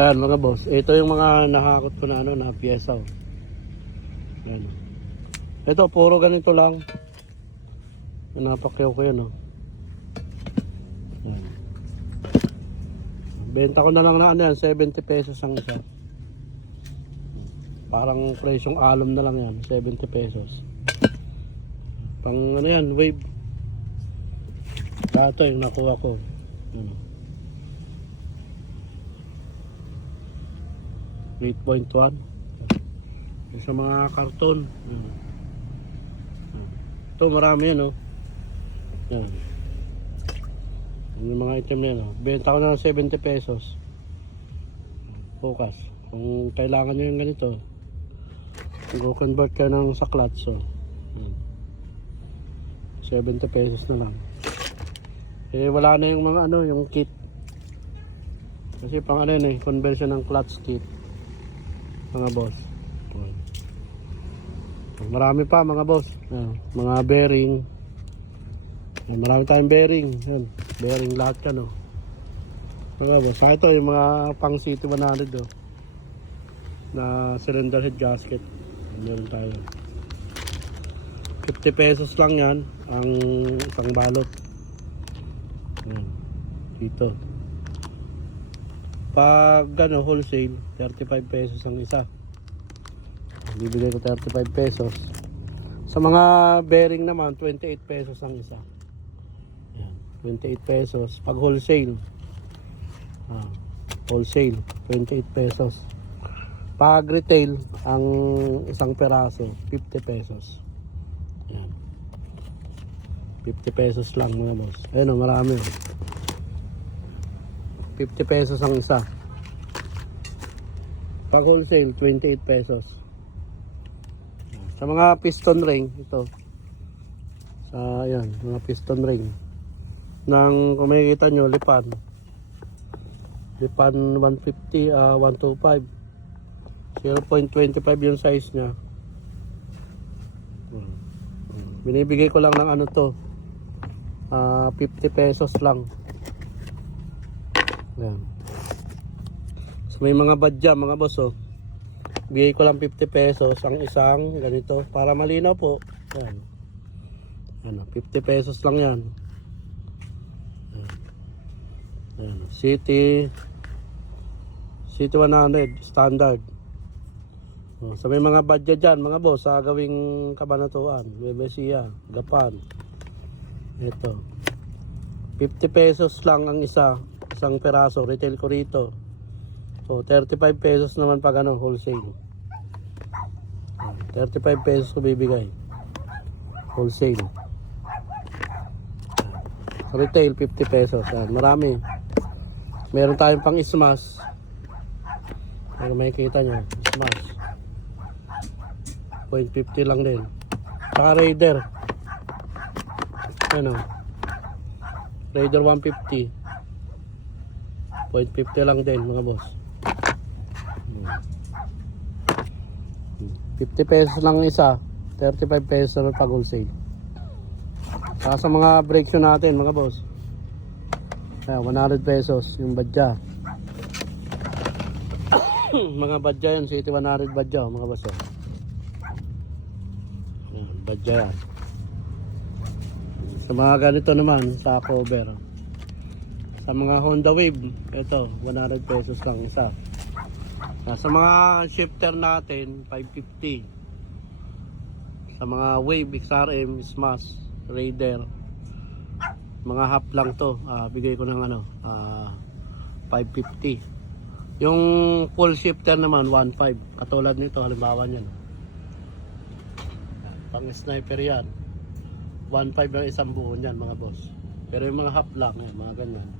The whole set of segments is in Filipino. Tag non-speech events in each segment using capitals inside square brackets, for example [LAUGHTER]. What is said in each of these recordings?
Ayan mga boss, ito yung mga nakakot ko na ano na pyesa. Oh. Ayan. Ito puro ganito lang. Napakyaw ko yan oh. Ayan. Benta ko na lang na ano yan, 70 pesos ang isa. Parang presyong alum na lang yan, 70 pesos. Pang ano yan, wave. Dato yung nakuha ko. Ano. 8.1 Yung sa mga karton. Ito marami yan oh. Yan. Yung mga item na yan oh. benta ko na ng 70 pesos. Focus kung kailangan nyo yung ganito go convert ka ng saklat so. Yan. 70 pesos na lang. Eh wala na yung mga ano yung kit. Kasi pang ano yun eh conversion ng clutch kit mga boss. Marami pa mga boss. Mga bearing. Ayan, marami tayong bearing. Ayan, bearing lahat yan oh. mga boss ah, ito yung mga pang city 100 oh. na cylinder head gasket. Meron tayo. 50 pesos lang yan ang isang balot. Dito pag ano, wholesale, 35 pesos ang isa. Bibigay ko 35 pesos. Sa mga bearing naman, 28 pesos ang isa. Yan, 28 pesos. Pag wholesale, ah, wholesale, 28 pesos. Pag retail, ang isang peraso, 50 pesos. Yan. 50 pesos lang mga boss. Ayun o, marami. oh. 50 pesos ang isa. Pag wholesale, 28 pesos. Sa mga piston ring, ito. Sa, yan, mga piston ring. Nang, kung makikita nyo, lipan. Lipan 150, ah 125. 0.25 yung size niya. Binibigay ko lang ng ano to. Ah 50 pesos lang. Yan. So may mga badya mga boss oh. Bigay ko lang 50 pesos ang isang ganito para malinaw po. Yan. Ano, 50 pesos lang yan. Yan. Yan. City City 100 standard. Oh, sa may mga badya dyan, mga boss, sa gawing kabanatuan, Bebesiya, Gapan. Ito. 50 pesos lang ang isa isang peraso retail ko rito. So 35 pesos naman pag ano wholesale. Ayan, 35 pesos ko bibigay. Wholesale. Retail 50 pesos. Ayan, marami. Meron tayong pang smash pero may kita nyo smash 0.50 lang din. Saka raider. Ano raider 150 0.50 lang din mga boss. Hmm. 50 pesos lang isa, 35 pesos naman pag wholesale. Sa mga brake natin mga boss. Ayan, 100 pesos yung badya. [COUGHS] mga badya yan, city 100 badya mga boss. Oh. Ayan, badya yan. Sa mga ganito naman, sa cover. Sa mga Honda Wave, ito, 100 pesos lang isa. Ah, Sa mga shifter natin, 550. Sa mga Wave, XRM, Smash, Raider, mga half lang to. Ah, bigay ko ng ano, ah, 550. Yung full shifter naman, 1.5. Katulad nito, halimbawa niyan. Pang sniper yan. 1.5 lang isang buo niyan mga boss. Pero yung mga half lang, yan, mga ganyan.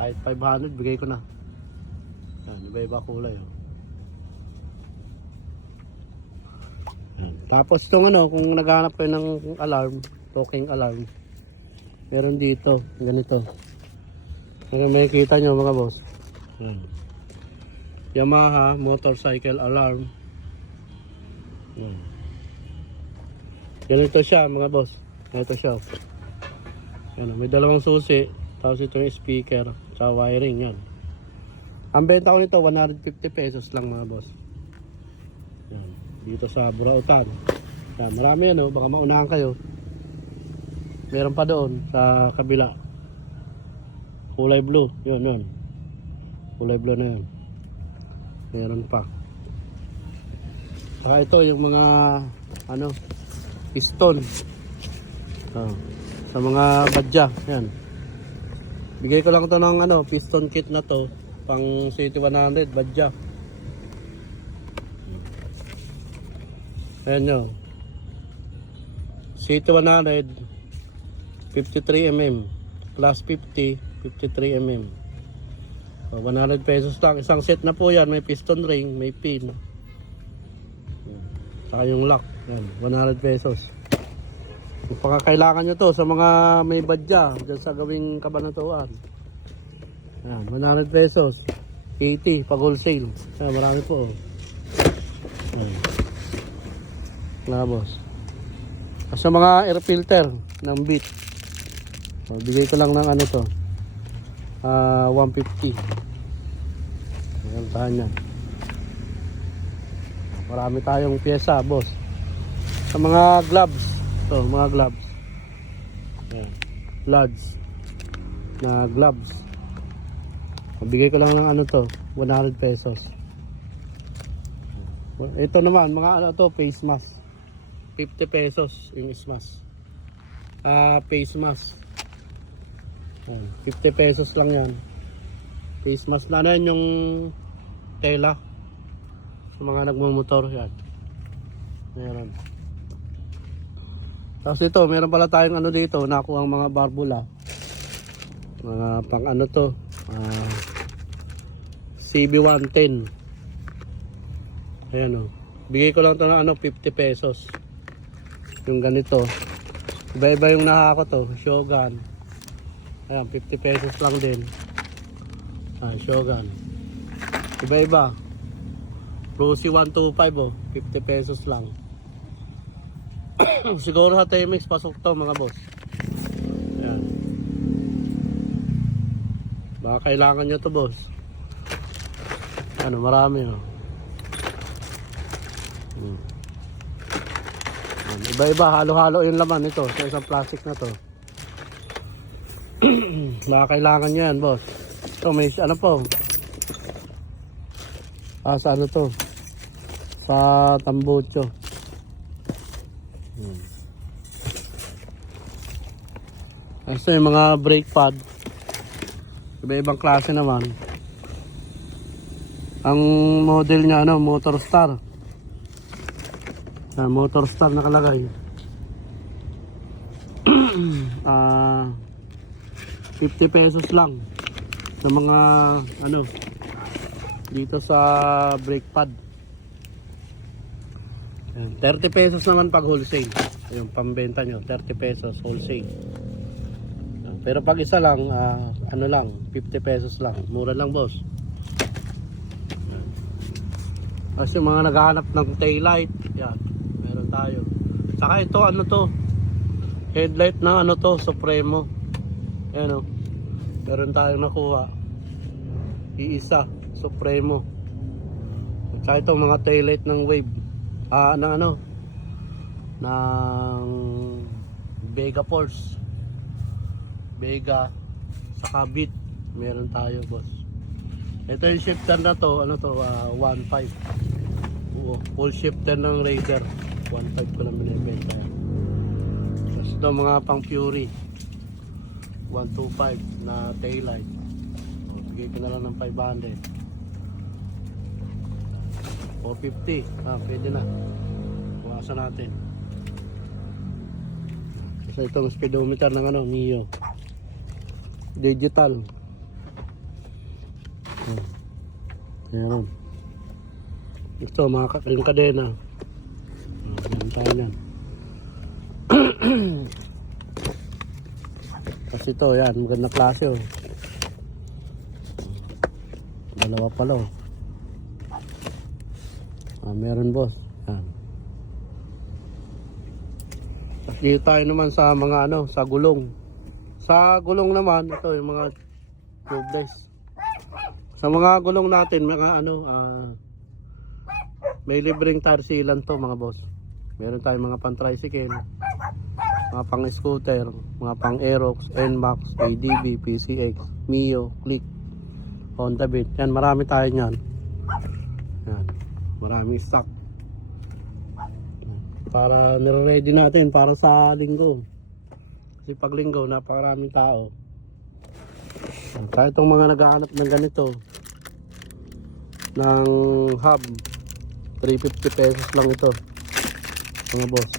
Kahit 500, bigay ko na. Yan, iba-iba kulay. Oh. Tapos itong ano, kung naghahanap kayo ng alarm, talking alarm, meron dito, ganito. Kaya may kita nyo mga boss. Yan. Yamaha motorcycle alarm. Yan. Ganito siya mga boss. Ganito siya. oh. Yan, oh, may dalawang susi. Tapos ito yung speaker. Sa wiring yan. Ang benta ko nito, 150 pesos lang mga boss. Yan. Dito sa Burautan. Yan, marami yan oh. Baka maunahan kayo. Meron pa doon sa kabila. Kulay blue. Yun, yun. Kulay blue na yun. Meron pa. Saka ito yung mga ano piston. Oh, sa mga badya. Yan. Bigay ko lang to ng ano, piston kit na to. Pang City 100 badya. Ayan nyo. City 100 53 mm class 50 53 mm so, 100 pesos lang. Isang set na po yan. May piston ring may pin. Saka yung lock. Yan, 100 pesos kung pagkakailangan nyo to sa mga may badya dyan sa gawing kabanatuan. Yan, 100 pesos. 80 pag wholesale. Yan, marami po oh. yan. nga boss. Sa mga air filter ng beat? So, bigay ko lang ng ano to. Ah 150 ayan tahan yan. Marami tayong pyesa boss. Sa mga gloves to mga gloves ayan gloves na gloves bigay ko lang ng ano to 100 pesos ito naman mga ano to face mask 50 pesos yung ismas. Ah, face mask. Ayan, 50 pesos lang yan. Face mask na yan yung tela. Sa mga nagmamotor yan. Meron. Tapos ito, meron pala tayong ano dito, nakuha ang mga barbula. Mga pang ano to, ah, CB110. Ayan o. Bigay ko lang to ng ano, 50 pesos. Yung ganito. Iba iba yung nakaka to Shogun. Ayan 50 pesos lang din. Ah, Shogun. Iba iba Rosie 125 oh. 50 pesos lang [COUGHS] siguro sa Temex pasok to mga boss ayan baka kailangan nyo to boss ano marami oh hmm. Iba-iba, halo-halo yung laman nito sa isang plastic na to. [COUGHS] Baka kailangan nyo yan, boss. Ito, may ano po. Ah, sa ano to? Sa tambocho. Hmm. Ito yung mga brake pad. Iba-ibang klase naman. Ang model niya, ano, Motor Star. Ah, motor star nakalagay. [CLEARS THROAT] Ah 50 pesos lang sa mga ano dito sa brake pad. Ayan, 30 pesos naman pag wholesale. Yung pambenta nyo, 30 pesos wholesale. Pero pag isa lang, ah, ano lang, 50 pesos lang. Mura lang boss. Kasi mga naghahanap ng taillight, yan, meron tayo. Saka ito, ano to, headlight na ano to, Supremo. Ayan o, meron tayong nakuha. Iisa, Supremo. Saka ito, mga taillight ng Wave. Ah, na ano, ng Vega Force. Vega, saka Beat, meron tayo boss. Ito yung shifter na to, ano to, ah, 1.5. Oo, full shifter ng Raider. 1.5 ko lang binibenta. Tapos ito mga pang Fury. 125 na taillight. So, bigay ko na lang ng 500. 450. Ah, pwede na. Bukasan natin. Kasi itong speedometer ng ano, Mio. Digital. Hmm. Meron. Ito, mga yung kadena. Ah, Meron tayo yan. Kasi [CLEARS THROAT] ito, yan, maganda klase oh. Dalawa pala oh. Ah, meron boss. Yan. Dito tayo naman sa mga ano, sa gulong. Sa gulong naman, ito yung mga tubeless. Sa mga gulong natin, mga ano, ah, may libreng tire sealant to mga boss. Meron tayong mga pang tricycle, mga pang scooter, mga pang Aerox, NMAX, ADB, PCX, Mio, Click, Honda Beat. Yan, marami tayo niyan. Yan, maraming stock. Para nire-ready natin para sa linggo. Kasi pag linggo, napakaraming tao. Kaya itong mga naghahanap ng ganito, ng hub, 350 pesos lang ito. Mga boss.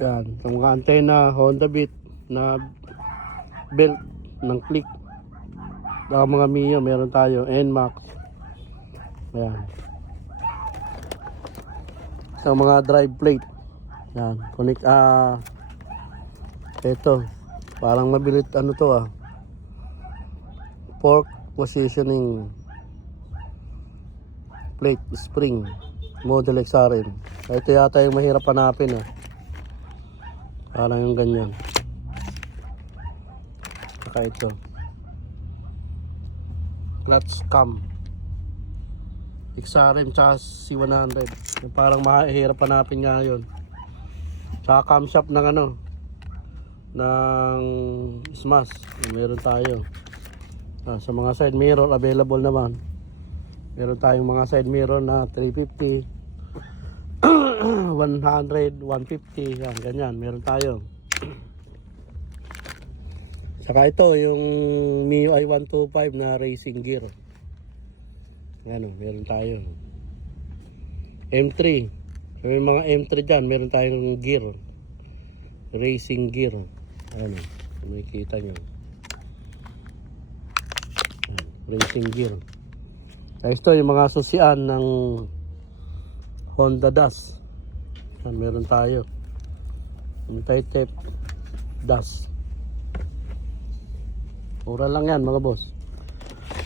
Yan, yung mga antena, Honda Beat na belt ng click. Saka mga Mio, meron tayo, NMAX. Ayan. Sa mga drive plate. Yan, connect, ah, ito, parang mabilit ano to ah. Fork positioning plate spring model XRM. Ito yata yung mahirap hanapin ah. Parang yung ganyan. Saka ito. Clutch cam. XRM tsaka C100. Yung parang mahirap hanapin nga yun. Tsaka camshaft ng ano. Ng smash. Meron tayo. Ah, sa mga side mirror available naman. Meron tayong mga side mirror na 350, 100, 150, yan, ganyan. Meron tayo. Saka ito, yung MIUI 125 na racing gear. Yan o, meron tayo. M3. So, yung mga M3 dyan, meron tayong gear. Racing gear. Ano, makikita nyo. Racing gear. Tapos ito, yung mga susian ng Honda Das. Yan, meron tayo. Anti-tap Das. Mura lang yan mga boss.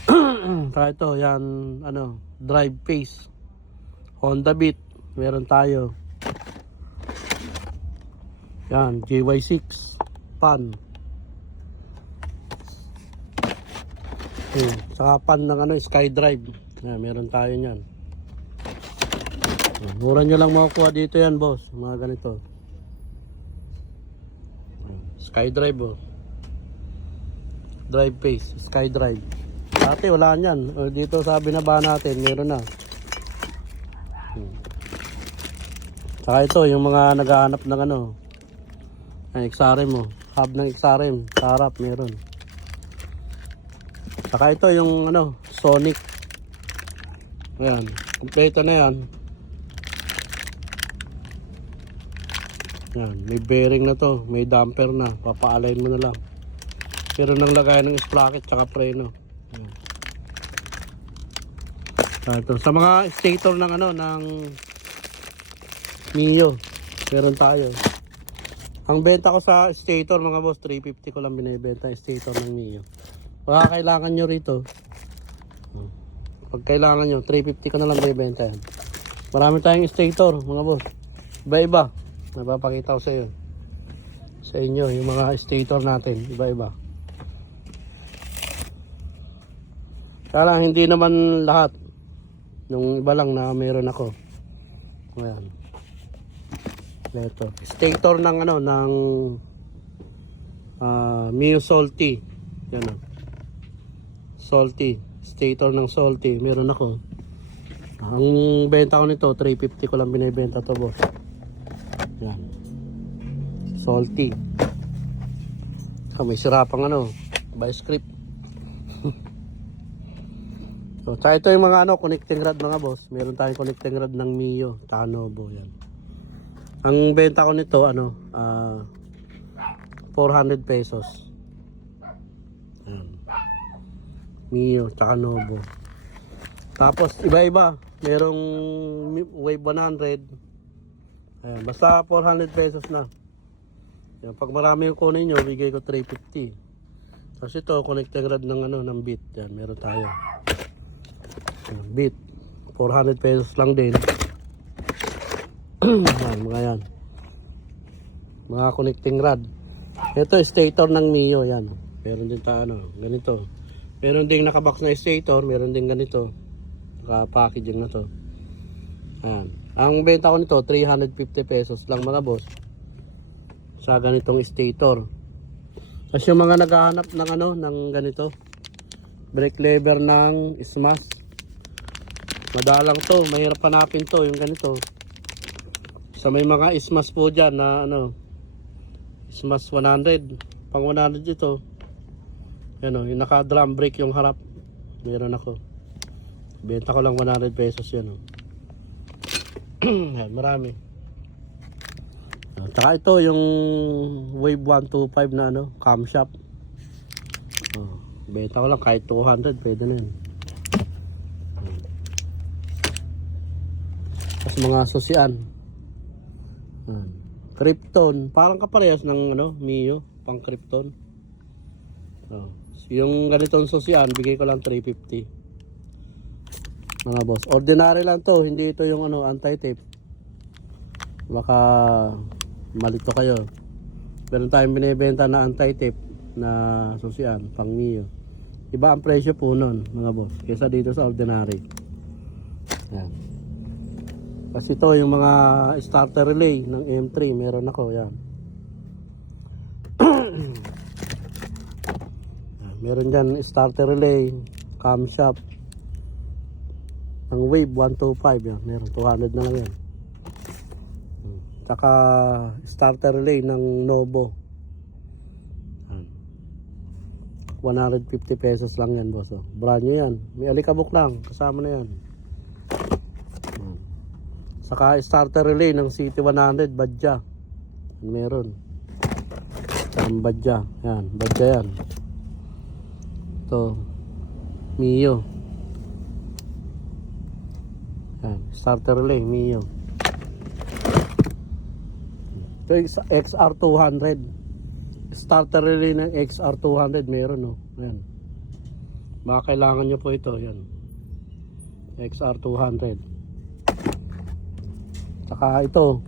[CLEARS THROAT] Saka ito, yan, ano, drive pace. Honda Beat, meron tayo. Yan, GY6, pan. Saka pan ng ano, SkyDrive. Yan, meron tayo niyan. Yan, Mura nyo lang makukuha dito yan, boss. Mga ganito. Yan, SkyDrive, oh. Drive pace, SkyDrive. Dati wala niyan. O, Dito sa binaba natin, meron na. Hmm. Saka ito, yung mga naghahanap ng ano, ng XRM mo. Hub ng XRM, sa harap meron. Saka ito yung ano, Sonic. Ayan, kompleto na yan. Yan, may bearing na to, may damper na, papa-align mo na lang. Pero nang lagay ng sprocket tsaka preno. Saka ito, sa mga stator ng ano, ng Mio, meron tayo. Ang benta ko sa stator mga boss, 350 ko lang binibenta yung stator ng Mio. Baka kailangan nyo rito. Pag kailangan nyo, 350 ko na lang binibenta yan. Marami tayong stator mga boss. Iba-iba. Napapakita ko sa iyo. Sa inyo, yung mga stator natin. Iba-iba. Lang, hindi naman lahat. Yung iba lang na meron ako. Ayan. Ito. Stator ng ano, ng ah Mio Salty. Yan o. Salty. Stator ng Salty. Meron ako. Ang benta ko nito, 350 ko lang binibenta to boss. Yan. Salty. Ah, may sirapang ano, by script. So, tsaka ito yung mga ano, connecting rod mga boss. Meron tayong connecting rod ng Mio, tsaka Novo yan. Ang benta ko nito ano, ah 400 pesos. Yan. Mio, tsaka Novo. Tapos iba-iba. Merong Wave 100. Ayan, basta 400 pesos na. Yan, pag marami yung kunin nyo, bigay ko 350. Tapos ito, connecting rod ng ano, ng bit. Yan, meron tayo. Yan, bit. 400 pesos lang din. [CLEARS THROAT] yan, mga yan. Mga connecting rod. Ito, stator ng Mio, yan. Meron din tayo, ano, ganito. Meron ding nakabox na stator, meron ding ganito. Naka-packaging na to. Yan. Ang benta ko nito, 350 pesos lang mga boss. Sa ganitong stator. Tapos yung mga naghahanap ng ano, ng ganito. Brake lever ng Smash. Madalang to, mahirap hanapin to, yung ganito. Sa may mga Smash po dyan na ano, Smash 100. Pang 100 ito. Yan o, yung naka-drum brake yung harap. Meron ako. Benta ko lang 100 pesos yan o. [CLEARS THROAT] Yan, marami. Tsaka ito yung Wave 125 na ano, camshaft. Oh, benta ko lang kahit 200, pwede na yan. Mga susian. Yan. Krypton, parang kaparehas ng ano, Mio, pang Krypton. Oh. Yung ganitong susian, bigay ko lang 350. Mga boss. Ordinary lang to, hindi ito yung ano, anti-tape. Baka malito kayo. Meron tayong binibenta na anti-tape na susian, pang Mio. Iba ang presyo po nun, mga boss, kaysa dito sa ordinary. Yan. Kasi ito yung mga starter relay ng M3, meron ako, yan. [CLEARS THROAT] Meron dyan starter relay, camshaft, ang wave 125 yan, meron 200 na lang yan. Tsaka starter relay ng Novo. Yan. 150 pesos lang yan, boss. oh. Brand new yan. May alikabok lang, kasama na. Yan. Saka starter relay ng City 100, Badja. Meron. Ang Badja. Yan, Badja yan. Ito. Mio. Yan, starter relay, Mio. Ito yung sa XR200. Starter relay ng XR200 meron no. Yan. Baka kailangan nyo po ito. Yan. XR200. Saka ito.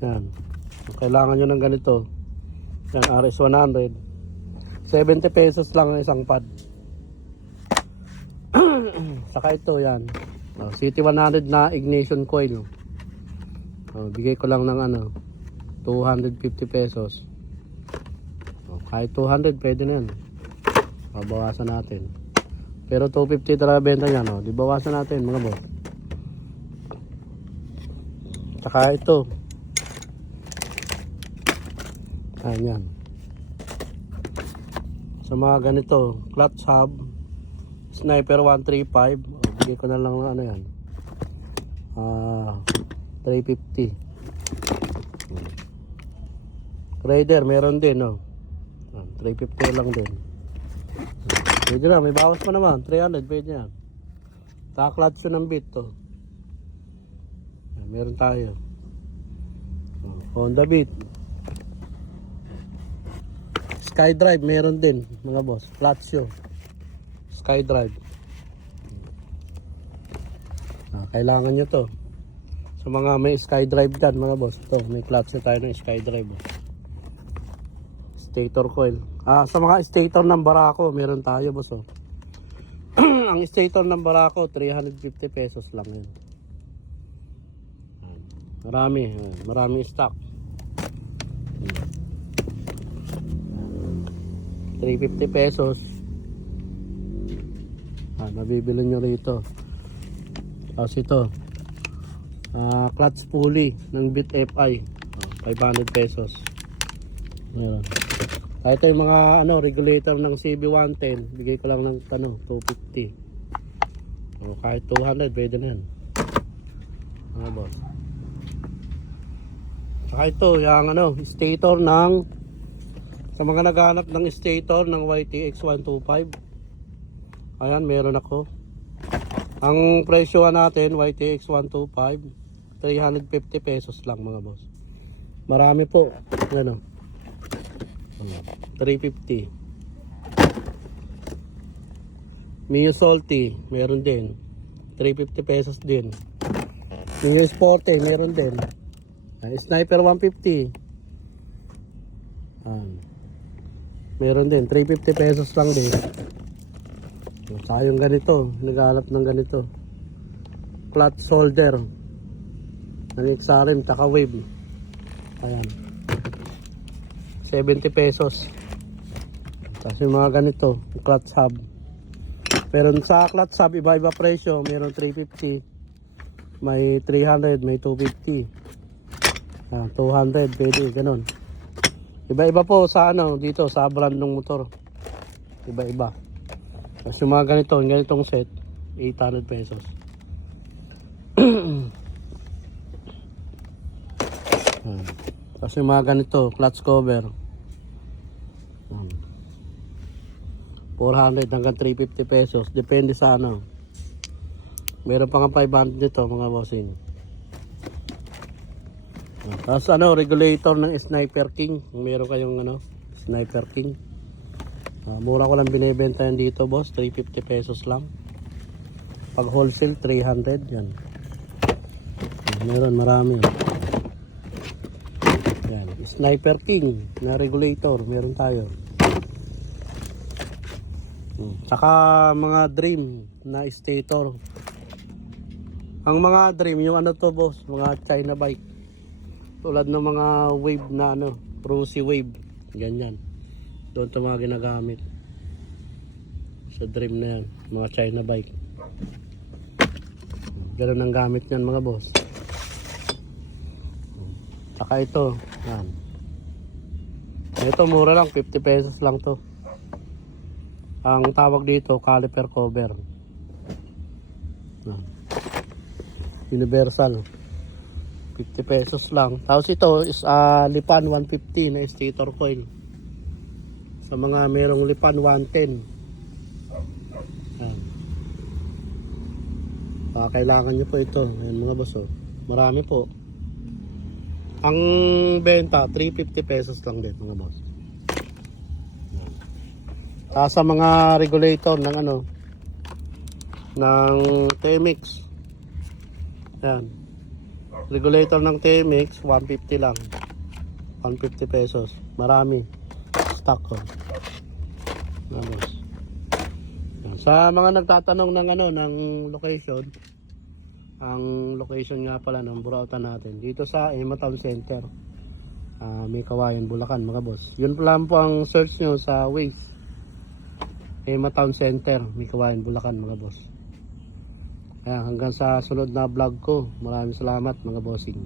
Yan. Kailangan nyo ng ganito. Yan, RS100. 70 pesos lang ang isang pad. [CLEARS THROAT] Saka ito, yan. Oh, City 100 na ignition coil. Oh, bigay ko lang ng ano, 250 pesos. Oh, kahit 200, pwede na yan. Babawasan natin. Pero 250 talaga benta niya, no? Di bawasan natin, mga boss. Tsaka ito. Ayan yan. Sa mga ganito, clutch hub, sniper 135, o, bigay ko na lang ng ano yan. Ah, 350. Raider, meron din, no? Ah, 350 lang din. Pwede na, may bawas pa naman. 300, pwede yan. Taka-clutch yun ng bit, to. Ayan, meron tayo. Honda Beat. SkyDrive meron din mga boss. Platio. SkyDrive. Ah, kailangan nyo to. Sa mga may SkyDrive dyan mga boss. Ito, may Platio tayo ng SkyDrive. Stator coil. Ah, sa mga stator ng Barako, meron tayo boss. Oh. [CLEARS THROAT] Ang stator ng Barako, 350 pesos lang yun. Marami. ayan, Marami stock. 350 pesos. Ah, mabibili nyo rito. Tapos ito. Ah, clutch pulley ng Bit FI. Ah, 500 pesos. Ah, ito yung mga ano, regulator ng CB110. Bigay ko lang ng ano, 250. O, kahit 200, pwede na yan. Mga boss. Saka ito, yung ano, stator ng sa mga naghanap ng stator ng YTX 125. Ayan, meron ako. Ang presyo natin, YTX 125, 350 pesos lang mga boss. Marami po. Yan o. 350. Mio Salty, meron din. 350 pesos din. Mio Sporte, meron din. Sniper 150. Ayan. Meron din, 350 pesos lang din. Saka yung ganito, naghanap ng ganito. Flat solder. Ng XRM, tsaka wave. Ayan. 70 pesos. Tapos yung mga ganito, clutch hub. Pero sa clutch hub, iba-iba presyo. Meron 350, may 300, may 250. Ah, 200, pwede, ganun. Iba-iba po sa ano, dito, sa brand ng motor. Iba-iba. Tapos yung mga ganito, ganitong set, 800 pesos. Ah. [CLEARS THROAT] Tapos yung mga ganito, clutch cover. Yan. 400 hanggang 350 pesos. Depende sa ano. Meron pa nga 500 dito mga bossing. Tapos ano, regulator ng Sniper King. Kung meron kayong ano, Sniper King. Ah, mura ko lang binibenta yan dito boss. 350 pesos lang. Pag wholesale, 300 yan. Meron marami. Yan. Sniper King na regulator. Meron tayo. Hmm. Saka mga dream na stator. Ang mga dream, yung ano to boss, mga China bike. Tulad ng mga wave na ano, Prusi wave. Ganyan. Doon to mga ginagamit. Sa dream na yan, mga China bike. Ganun ang gamit niyan mga boss. Saka ito, yan. Ito mura lang, 50 pesos lang to. Ang tawag dito, caliper cover. Yan. Universal. 50 pesos lang. Tapos ito is ah, Lipan 150 na stator coil. Sa mga merong Lipan 110. Yan. Baka kailangan nyo po ito. Ayan mga boss oh. Marami po. Ang benta, 350 pesos lang din mga boss. Saka sa mga regulator ng ano, ng TMX. Yan. Regulator ng TMX, 150 lang. 150 pesos. Marami. Stock ko. Boss. Yan. Sa mga nagtatanong ng ano, ng location, ang location nga pala ng Burautan natin dito sa Emma Town Center Ah, may kawayan Bulacan mga boss yun lang po ang search nyo sa Waze Emma Town Center may kawayan Bulacan mga boss Kaya hanggang sa sunod na vlog ko. Maraming salamat mga bossing